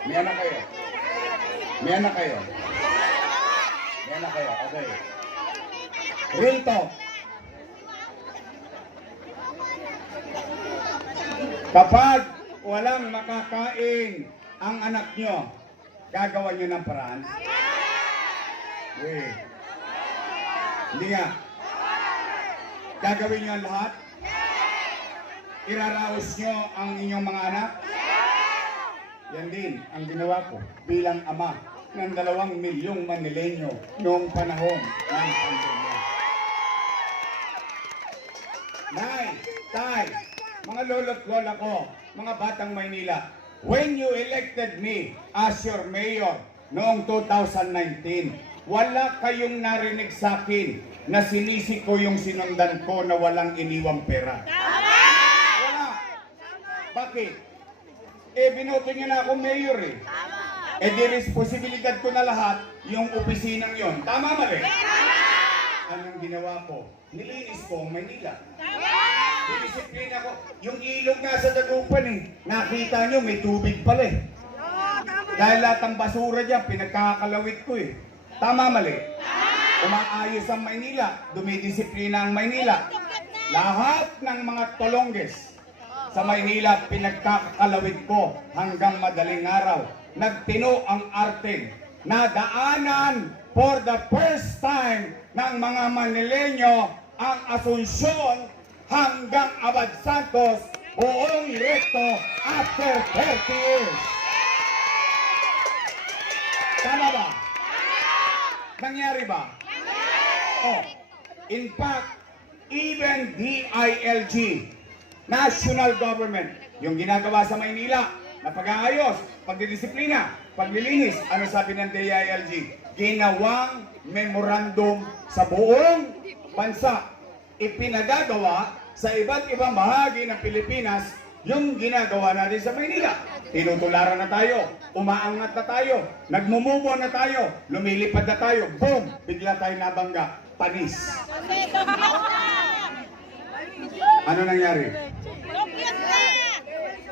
May anak kayo? May anak kayo? May anak kayo, okay. Real talk. Kapag walang makakain ang anak nyo, gagawa nyo ng paraan? Wait. Hindi nga. Gagawin nyo lahat? Iraraos nyo ang inyong mga anak? Yan din ang ginawa ko bilang ama ng dalawang milyong Manilenyo noong panahon ng pandemya. Nay, Tay, mga lolo't lola ko, mga batang Maynila, when you elected me as your mayor noong 2019, wala kayong narinig sa akin na sinisi ko yung sinundan ko na walang iniwang pera. Wala. Bakit? Eh, binoto niya na ako mayor eh. Eh, di responsibilidad ko na lahat yung opisinang yon. Tama mali? Anong ginawa ko? Nilinis ko ang Maynila. Dinisiplina ko. Yung ilog nga sa Dagupan eh. Nakita nyo, may tubig pala eh. Dahil lahat ng basura dyan, pinagkakalawit ko eh. Tama mali? Umaayos ang Maynila. Dumidisiplina ang Maynila. Lahat ng mga tolongges sa Maynila pinagkakalawit ko hanggang madaling araw. Nagtino ang arte na daanan for the first time ng mga Manileño ang Asunsyon hanggang Abad Santos buong rekto after 30 years. Tama ba? Nangyari ba? Oh, in fact, even DILG, national government, yung ginagawa sa Maynila, na pag-aayos, pagdidisiplina, paglilinis, ano sabi ng DILG? Ginawang memorandum sa buong bansa. Ipinagagawa sa iba't ibang bahagi ng Pilipinas yung ginagawa natin sa Maynila. Tinutularan na tayo, umaangat na tayo, nagmumubo na tayo, lumilipad na tayo, boom! Bigla tayo nabangga, panis. Ano nangyari?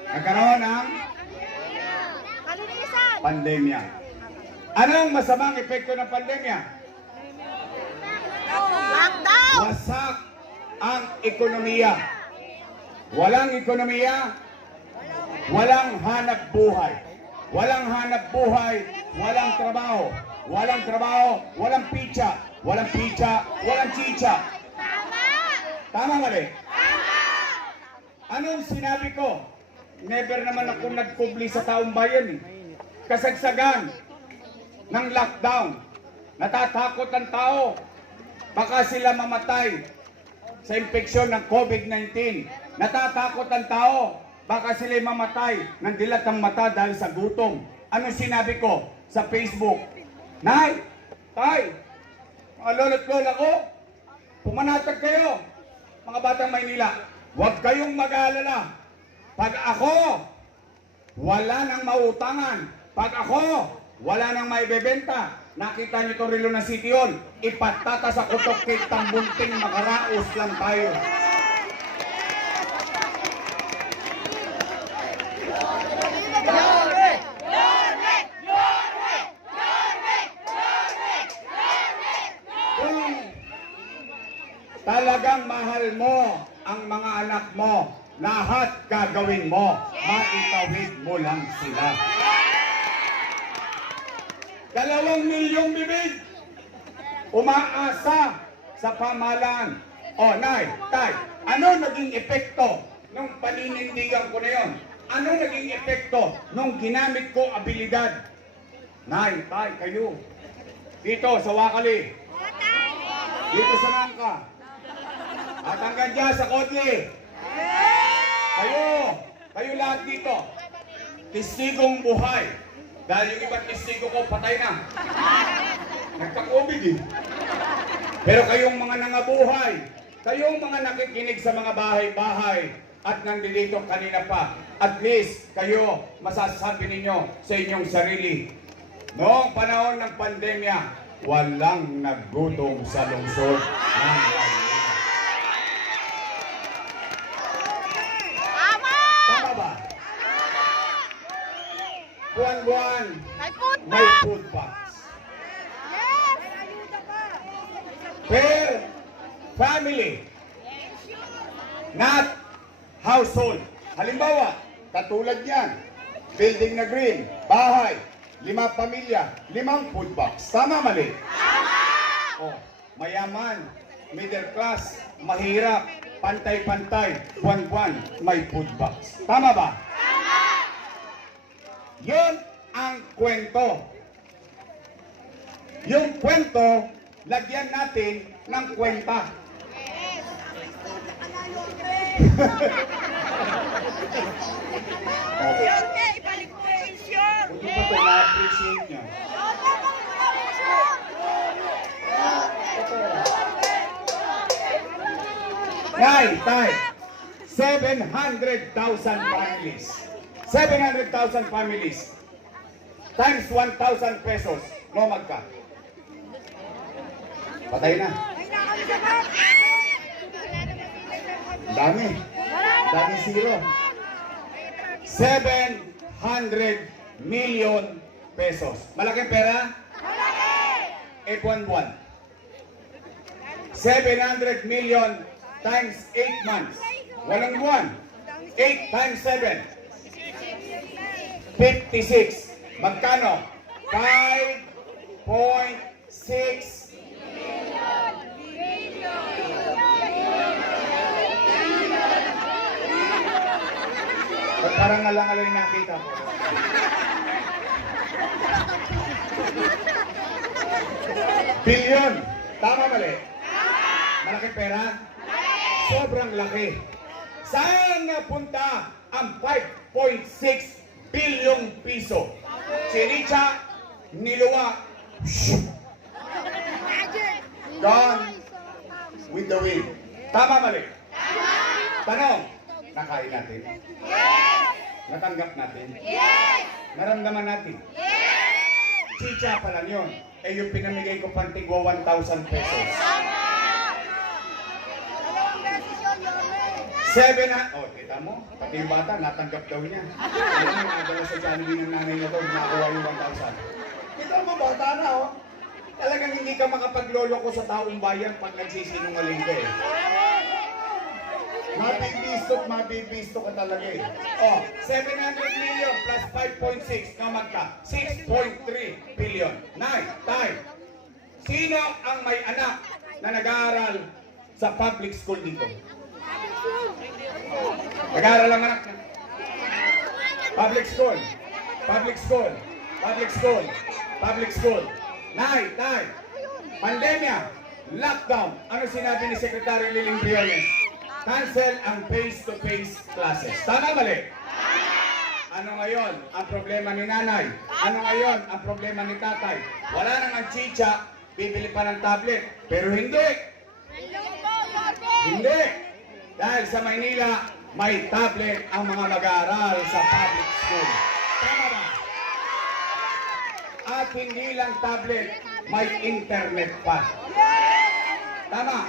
Nagkaroon ng pandemya. Anong masamang epekto ng pandemya? Wasak ang ekonomiya. Walang ekonomiya, walang hanap buhay. Walang hanap buhay, walang trabaho. Walang trabaho, walang pizza. Walang pizza, walang chicha. Tama mali? Anong sinabi ko? Never naman ako nagpubli sa taong bayan eh. Kasagsagan ng lockdown. Natatakot ang tao. Baka sila mamatay sa infeksyon ng COVID-19. Natatakot ang tao. Baka sila mamatay ng dilat ng mata dahil sa gutom. Anong sinabi ko sa Facebook? Nay, tay, mga lolo't lola ko, pumanatag kayo, mga batang Maynila. Huwag kayong mag-aalala. Pag ako, wala nang mautangan. Pag ako, wala nang maibebenta. Nakita niyo itong relo ng City Hall. Ipatata sa kutok kitang bunting makaraos lang tayo. Talagang mahal mo ang mga anak mo, lahat gagawin mo, maitawid mo lang sila. Dalawang milyong bibig, umaasa sa pamahalaan. O, Nay, Tay, ano naging epekto nung paninindigan ko na yon? Ano naging epekto nung ginamit ko abilidad? Nay, Tay, kayo, dito sa Wakali, dito sa Nangka, at hanggang dyan sa Kodli, kayo, kayo lahat dito, testigong buhay. Dahil yung ibang testigo ko, patay na. Nagka-COVID eh. Pero kayong mga nangabuhay, kayong mga nakikinig sa mga bahay-bahay, at nandito kanina pa, at least kayo, masasabi ninyo sa inyong sarili, noong panahon ng pandemya, walang naggutom sa lungsod ng Maynila. Tama! Tama ba? buwan-buwan, May food may box! food box. Yes! Per family, not household. Halimbawa, katulad yan, building na green, bahay, lima pamilya, limang food box. Tama mali? Oh, mayaman, middle class, mahirap, pantay-pantay, buwan-buwan, may food box. Tama ba? Tama! Yun ang kwento. Yung kwento, lagyan natin ng kwenta. Okay. Ibalik mo yung! Hindi ba ito na-appreciate nyo? Nay, tay, 700,000 families. 700,000 families. Times 1,000 pesos. No magka. Patay na. Dami. Dami zero. 700 million pesos. Malaking pera? Eh, buwan-buwan. 700 million times 8 months. Walang buwan. 8 times 7. 56. Magkano? 5.6 Ba't parang alang-alang yung nakita ko? Bilyon. Tama mali? Malaki pera? Sobrang laki. Saan napunta ang 5.6 bilyong piso? Sinicha, niluwa, gone with the wind. Tama mali? Tanong, nakain natin? Natanggap natin? Naramdaman natin? Chicha pa lang yun. Eh yung pinamigay ko pang tigwa 1,000 pesos. Dalawang beses yun, Yorme! Seven na... Oh, kita mo? Pati yung bata, natanggap daw niya. Alam mo, nadala sa Jollibee ng nanay na to, nakakuha yung 1,000. Kita mo, bata na, oh. Talagang hindi ka makapaglolo ko sa taong bayan pag nagsisinungaling ka eh. Mabibisto, mabibisto ka talaga eh. Oh, 700 million plus 5.6, no magka? 6.3 billion. Nay, tay, sino ang may anak na nag-aaral sa public school dito? Nag-aaral ang anak na. Public school. Public school. Public school. Public school. Nay, tay. Pandemya. Lockdown. Ano sinabi ni Secretary Liling Briones? Cancel ang face-to-face classes. Tama mali? Ano ngayon ang problema ni nanay? Ano ngayon ang problema ni tatay? Wala nang ang chicha, bibili pa ng tablet. Pero hindi. Hindi. Dahil sa Maynila, may tablet ang mga mag-aaral sa public school. Tama ba? At hindi lang tablet, may internet pa. Tama?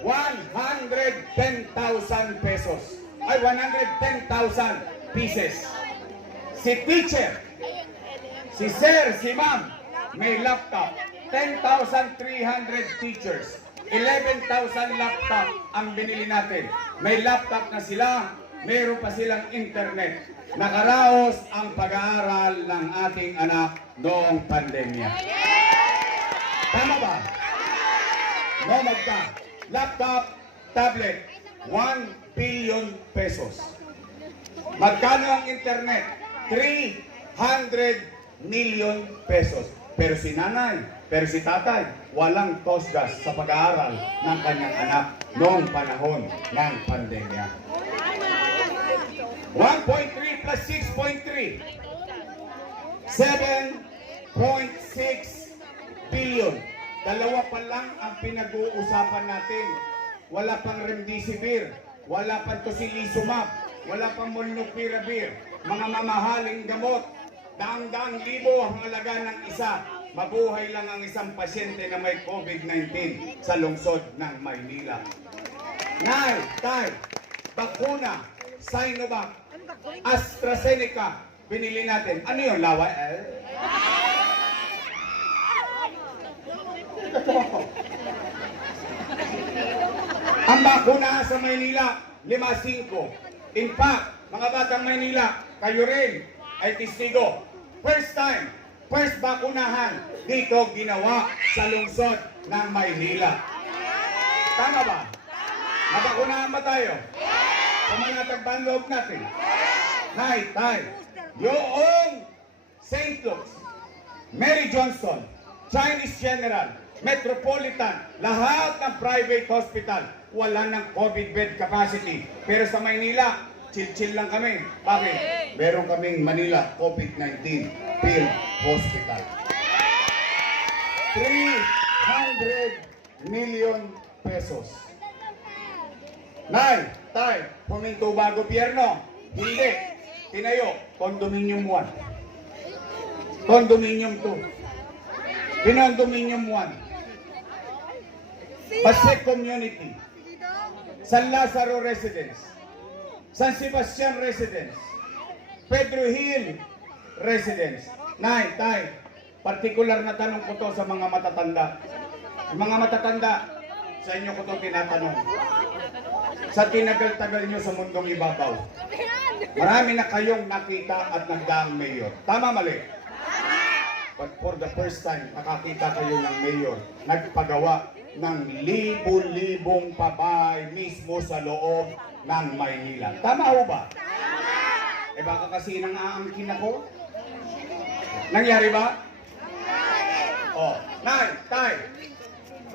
110,000 pesos. Ay, 110,000 pieces. Si teacher, si sir, si ma'am, may laptop. 10,300 teachers. 11,000 laptop ang binili natin. May laptop na sila, meron pa silang internet. Nakaraos ang pag-aaral ng ating anak noong pandemya. Tama ba? No magka. Laptop, tablet, 1 billion pesos. Magkano ang internet? 300 million pesos. Pero si nanay, pero si tatay, walang tosgas sa pag-aaral ng kanyang anak noong panahon ng pandemya. 1.3 plus 6.3. 7.6 billion. Dalawa pa lang ang pinag-uusapan natin. Wala pang remdesivir, wala pang tocilizumab, wala pang molnupiravir, mga mamahaling gamot. Daang-daang libo ang halaga ng isa. Mabuhay lang ang isang pasyente na may COVID-19 sa lungsod ng Maynila. Nay, tay, bakuna, Sinovac, AstraZeneca, binili natin. Ano yun, lawa? Eh? Ang bakuna sa Maynila, 5-5. In fact, mga batang Maynila, kayo rin ay testigo. First time, first bakunahan dito ginawa sa lungsod ng Maynila. Tama ba? Nabakunahan ba tayo? Sa mga tagban loob natin? Nay, tay, yung St. Luke's, Mary Johnson, Chinese General, Metropolitan, lahat ng private hospital, wala ng COVID bed capacity. Pero sa Maynila, chill-chill lang kami. Bakit? Meron kaming Manila COVID-19 Field Hospital. 300 million pesos. Nay, tay, puminto ba gobyerno? Hindi. Tinayo, condominium 1. Condominium 2. Pinondominium 1. Pasek Community. San Lazaro Residence. San Sebastian Residence. Pedro Hill Residence. Nay, tay, partikular na tanong ko to sa mga matatanda. Mga matatanda, sa inyo ko to tinatanong. Sa tinagal-tagal nyo sa mundong ibabaw. Marami na kayong nakita at nagdaang mayor. Tama mali? But for the first time, nakakita kayo ng mayor, nagpagawa ng libo-libong pabahay mismo sa loob ng Maynila. Tama ho ba? Eh baka kasi nang aangkin ako? Nangyari ba? Oh, Nay, Tay,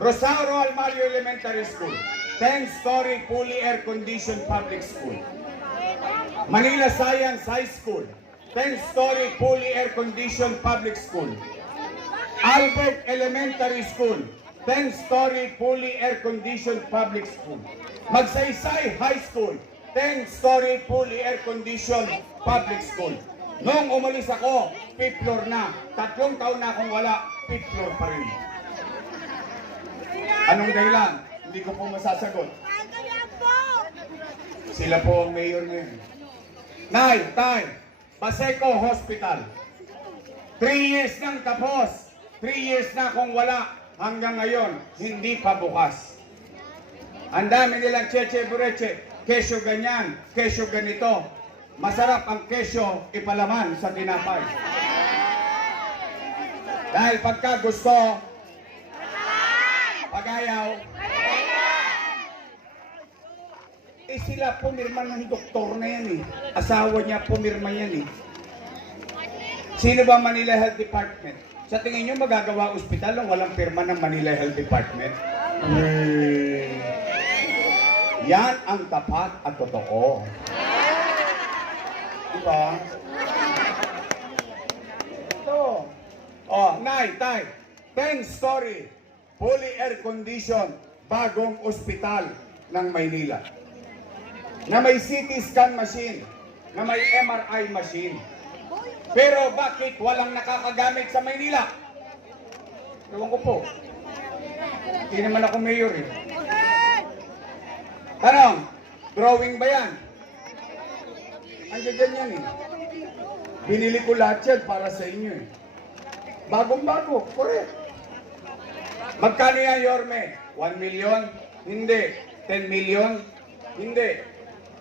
Rosario Almario Elementary School, 10-story fully air-conditioned public school. Manila Science High School, 10-story fully air-conditioned public school. Albert Elementary School, 10-story fully air-conditioned public school. Magsaysay High School, 10-story fully air-conditioned public school. Noong umalis ako, fifth floor na. Tatlong taon na akong wala, fifth floor pa rin. Anong dahilan? Hindi ko po masasagot. Sila po ang mayor ngayon. Nay, tay, Paseco Hospital. Three years nang tapos. Three years na kung wala. Hanggang ngayon, hindi pa bukas. Ang dami nilang cheche bureche. Kesyo ganyan, kesyo ganito. Masarap ang kesyo ipalaman sa tinapay. Dahil pagka gusto, pag ayaw, eh sila pumirma ng doktor na yan eh. Asawa niya pumirma yan eh. Sino ba Manila Health Department? Sa tingin niyo magagawa ospital nung walang pirma ng Manila Health Department? Eh, Yan ang tapat at totoo. Diba? Ito. Oh, Nay, Tay. 10 story, fully air conditioned, bagong ospital ng Maynila. Na may CT scan machine, na may MRI machine. Pero bakit walang nakakagamit sa Maynila? Ewan ko po. Hindi naman ako mayor eh. Tanong, drawing ba yan? Andiyan dyan yan eh. Binili ko lahat yan para sa inyo eh. Bagong-bago, correct. Magkano yan, Yorme? 1 million? Hindi. 10 million? Hindi.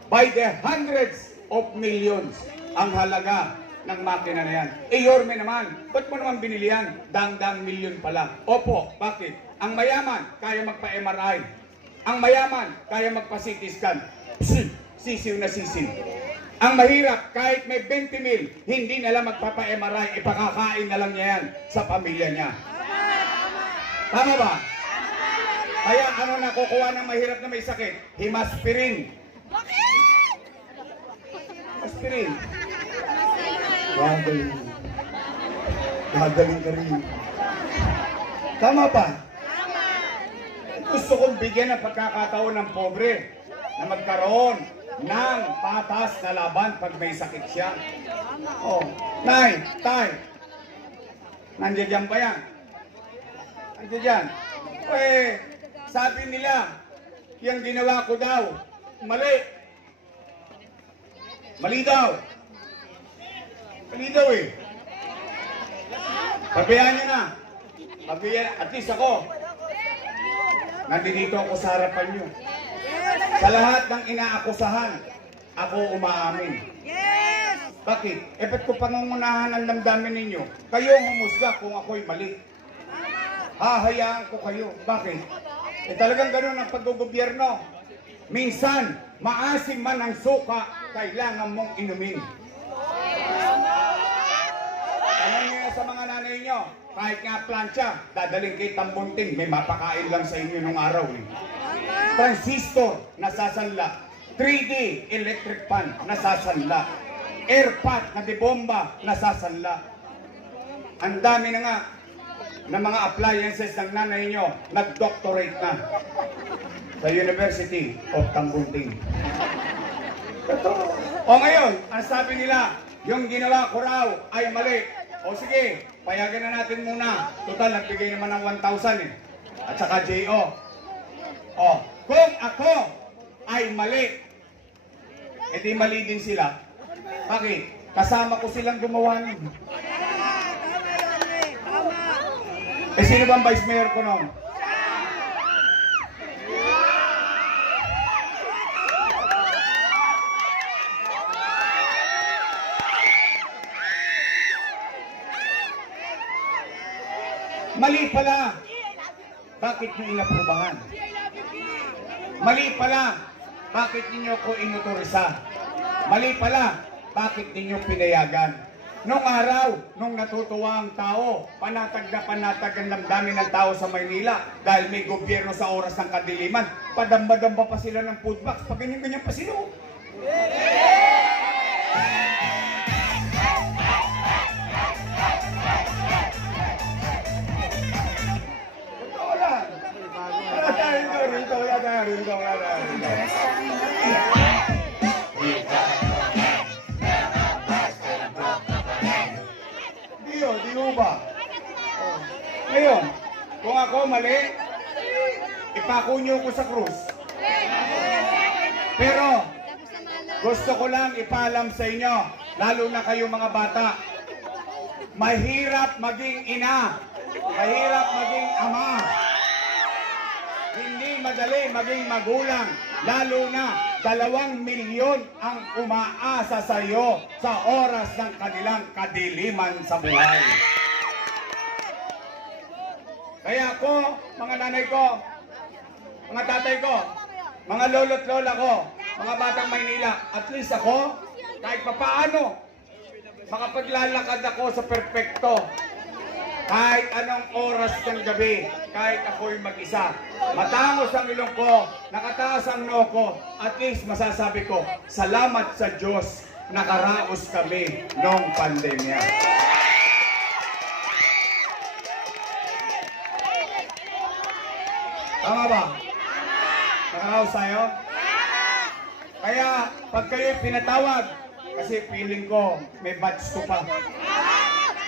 By the hundreds of millions ang halaga ng makina na yan. Eh, Yorme naman, ba't mo naman binili yan? Dang-dang million pala. Opo, bakit? Ang mayaman, kaya magpa-MRI. Ang mayaman, kaya magpa-CT scan. Sisiw na sisiw. Ang mahirap, kahit may 20 mil, hindi na lang magpapa-MRI, ipakakain na lang niya yan sa pamilya niya. Tama ba? Kaya ano nakukuha ng mahirap na may sakit? Himaspirin. Aspirin. Gagaling. Gagaling ka rin. Tama ba? Gusto kong bigyan ng pagkakataon ng pobre na magkaroon ng patas na laban pag may sakit siya. Oh, Nay, Tay, nandiyan dyan ba yan? Nandiyan dyan. Eh, sabi nila, yung ginawa ko daw, mali. Mali daw. Mali daw eh. Pabayaan nyo na. Pabayaan, at least ako. Nandito ako sa harapan nyo. Sa lahat ng inaakusahan, ako umaamin. Bakit? Ba't ko pangungunahan ang damdamin ninyo? Kayo ang humusga kung ako'y mali. Hahayaan ko kayo. Bakit? Eh talagang ganun ang paggogobyerno. Minsan, maasim man ang suka, kailangan mong inumin. Tanong niyo yan sa mga niyo, kahit nga plancha, dadaling kay tambunting, may mapakain lang sa inyo nung araw. Eh. Transistor, nasasanla. 3D, electric fan, nasasanla. Airpot na di bomba, nasasanla. Ang dami na nga ng mga appliances ng nanay nyo, nag-doctorate na sa University of Tambunting. Totoo. O ngayon, ang sabi nila, yung ginawa ko raw ay mali. O sige, payagan na natin muna. Total, nagbigay naman ng 1,000 eh. At saka JO. O, kung ako ay mali, edi mali din sila. Bakit? Kasama ko silang gumawa nun. Eh, sino bang vice mayor ko noon? Mali pala. Bakit niyo inaprubahan? Mali pala. Bakit ninyo ko inuturisa? Mali pala. Bakit ninyo pinayagan? Nung araw, nung natutuwa ang tao, panatag na panatag ang damdamin ng tao sa Maynila dahil may gobyerno sa oras ng kadiliman, padamba-damba pa sila ng food box, pag ganyan-ganyan pa sila. oh. Tayo rito. Di o, di ba? Ngayon, kung ako mali, ipako niyo ko sa krus. Pero, gusto ko lang ipaalam sa inyo, lalo na kayo mga bata, mahirap maging ina, mahirap maging ama, hindi madali maging magulang, lalo na dalawang milyon ang umaasa sa iyo sa oras ng kanilang kadiliman sa buhay. Kaya ako, mga nanay ko, mga tatay ko, mga lolo't lola ko, mga batang Maynila, at least ako, kahit papaano, makapaglalakad ako sa perpekto. Kahit anong oras ng gabi, kahit ako'y mag-isa. Matangos ang ilong ko, nakataas ang noo ko, at least masasabi ko, salamat sa Diyos, nakaraos kami noong pandemya. Tama ba? Nakaraos tayo? Kaya, pag kayo pinatawag, kasi feeling ko, may batch ko pa.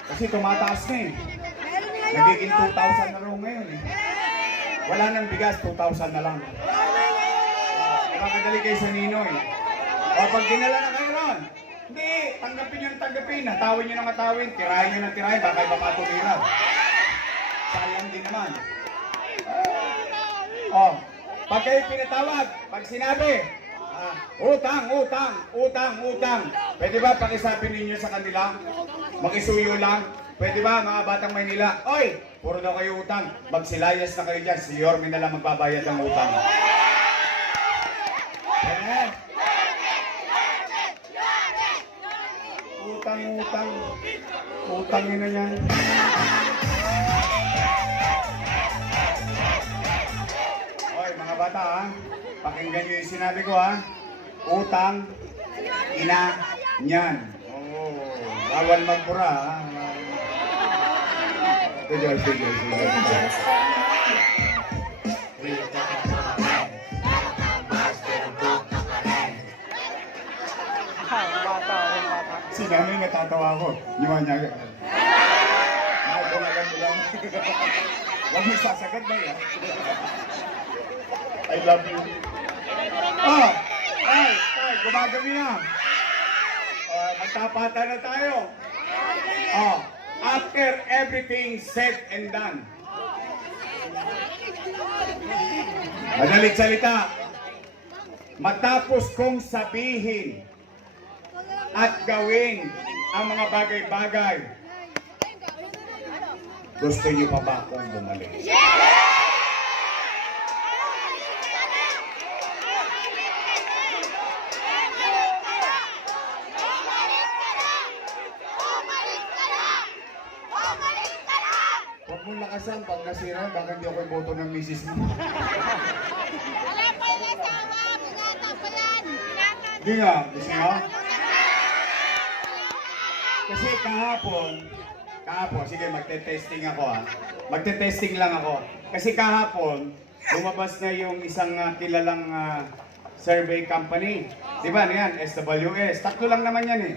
Kasi tumataas na eh. Nagiging Yorme. 2,000 na raw ngayon eh. Wala nang bigas, 2,000 na lang. Nakakadali kayo sa Ninoy. O pag dinala na kayo ron, hindi, tanggapin nyo ng tanggapin. Natawin nyo ng matawin, tirahin nyo ng tirahin, baka iba pa tumira. Sayang din naman. O, pag kayo pinatawag, pag sinabi, ah, utang, utang, utang, utang. Pwede ba pakisabi ninyo sa kanila? Makisuyo lang. Pwede ba mga batang Maynila? Oy, puro daw kayo utang. Magsilayas na kayo dyan. Si Yorme na lang magbabayad ng utang. Utang, utang. Utangin na yan. Hoy, mga bata ha. Pakinggan nyo yung sinabi ko ha. Utang, ina, niyan. Oh, bawal magpura ha. Sige, sige, sige. Si nanay natatawa ko. Yung niya. Nagulagan mo lang. Huwag mo sasagat na yan. I love you. Oh! Ay! Ay! Gumagabi na! Uh, magtapatan na tayo. Everything said and done. Madalit salita, matapos kong sabihin at gawin ang mga bagay-bagay, gusto niyo pa ba akong bumalik? Huwag lakasan pag nasira, baka hindi ako boto ng misis mo. Hindi nga, gusto niyo? Kasi kahapon, kahapon, sige magte-testing ako ha. Magte-testing lang ako. Kasi kahapon, lumabas na yung isang ah, kilalang ah, survey company. Di ba, ano yan? SWS. Tatlo lang naman yan eh.